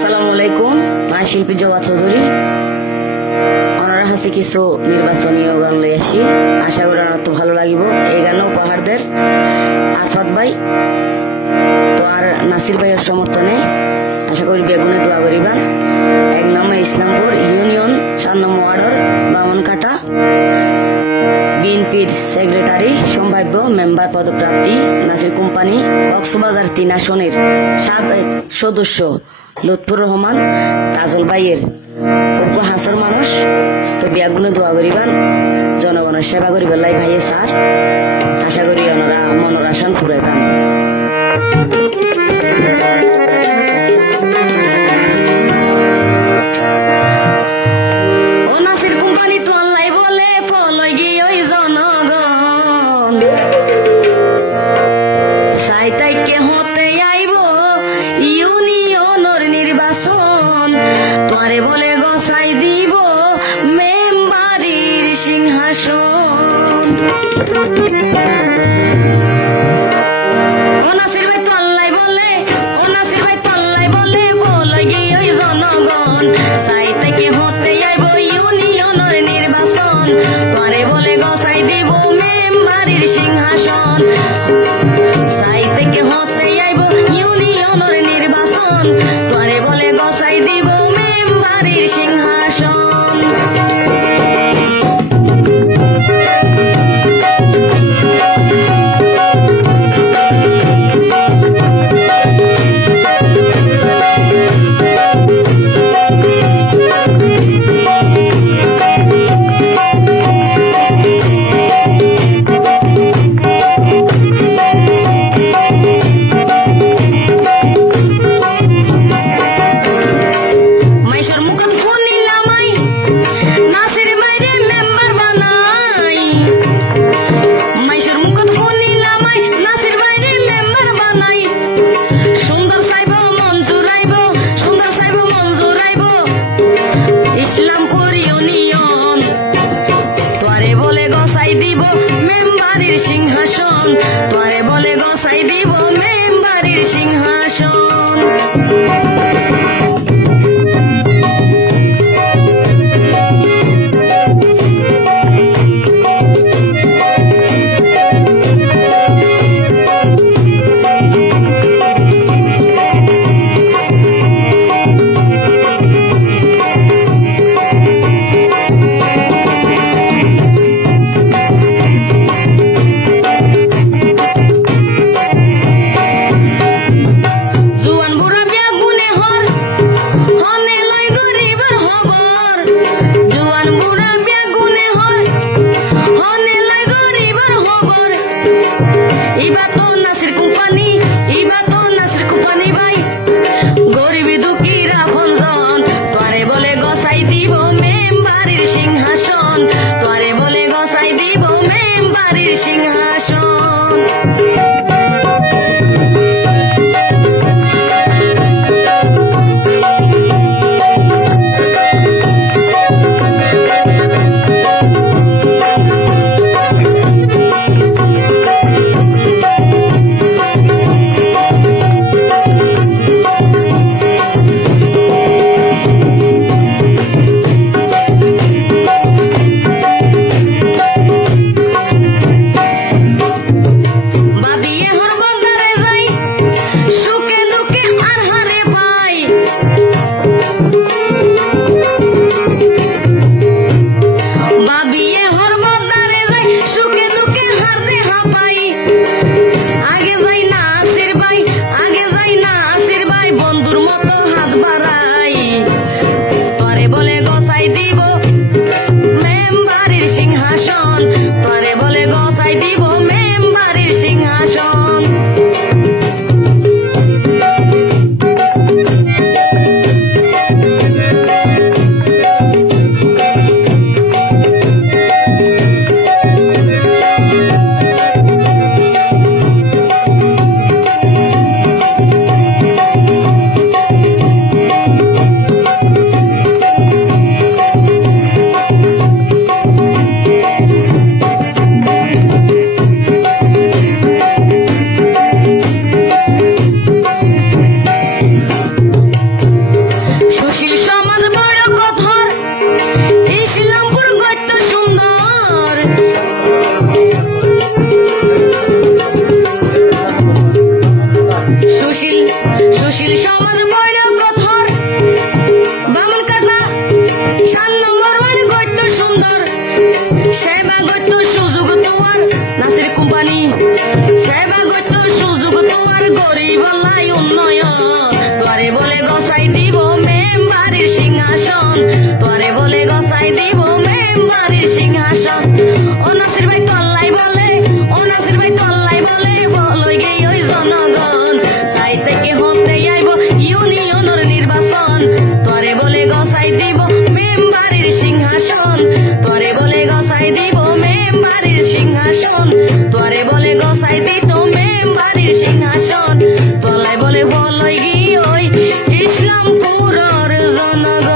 আসসালামু আলাইকুম। আমি শিল্পী জবা চৌধুরী। ওনার হাসি কিছু নির্বাচনীয় গান লই আসি, আশা করি আমার তো ভালো লাগিব। এই গানও পাহাড়দের আফাত ভাই তো আর নাসির ভাইয়ের সমর্থনে আশা করি বেগুনে দোয়া করিবা। এক নামে ইসলামপুর ইউনিয়ন 4 নম্বর ওয়ার্ডের বামনকাটা বিএনপির সেক্রেটারি সম্ভাব্য মেম্বার পদপ্রার্থী নাসির কোম্পানি কক্সবাজার 3 আসনের সাবেক সদস্য লুৎফর রহমান কাজল ভাইয়ের অল্প হাসর মানুষ তো বিয়াগুনে দোয়া করিবান, জনগণের সেবা করিবার লাই ভাইয়ে স্যার। আশা করি ওনারা মনের আশান ফুরাইবান। ও নাসির কোম্পানি তো আল্লাহ বলে ফলই গিয়ে ওই জনগণ সাইতাইকে হতে আইব ইউনিয়নের নির্বাচন, তোরে বলে গোসাই দিব মেম্বারির সিংহাসন। ও নাসির ভাই তো আল্লাহ বলে, ও নাসির ভাই তো আল্লাহ বলে ফলই গিয়ে ওই জনগণ সাইতাইকে হতে আইব ইউনিয়নের নির্বাচন, তোরে বলে গোসাই দিব মেম্বারির সিংহাসন। সাই থেকে হতে আইব ইউনিয়নের নির্বাচন, তোরে বলে গোসাই দিব মেম্বারির সিংহাসন। ইসলামপুর ইউনিয়ন তোরে বলে গোসাই দিব মেম্বারির সিংহাসন, তোরে বলে গোসাই দিব মেম্বারির সিংহাসন। ইবা তো নাসির কোম্পানি, ইবা তো নাসির কোম্পানি ভাই গরিবি দুঃখীর আপনজন, তোরে বলে গোসাই দিব মেম্বারির সিংহাসন, তোরে বলে গোসাই দিব মেম্বারির সিংহাসন। তোরে বলে গোসাই দিব মেম্বারির সিংহাসন। সুশীল সমাজ বড় প্রথর বামন কাটা 7 নম্বর ওয়ার্ড গইত সুন্দর সেবা গইত সুযোগ তোমার নাসির কোম্পানি সেবা গইত সুযোগ তোমার গরিব লাই উন্নয়ন তোরে বলে গসাই দিব মেম্বারের সিংহাসন তোরে বলে গসাই দিব মেম্বারের সিংহাসন ও নাসির ভাই তল্লাই বলে ও নাসির ভাই তল্লাই বলে বলই গিয়ে ওই জনগণ সাই থেকে হতে আইব ইউনিয়নের নির্বাচন তোরে বলে গসাই দিব মেম্বারের সিংহাসন তোরে বলে গসাই দিব মেম্বারের সিংহাসন তোরে বলে গসাই দিত মেম্বারের সিংহাসন তল্লাই বলে বলই গিয়ে ওই ইসলামপুরের জনগণ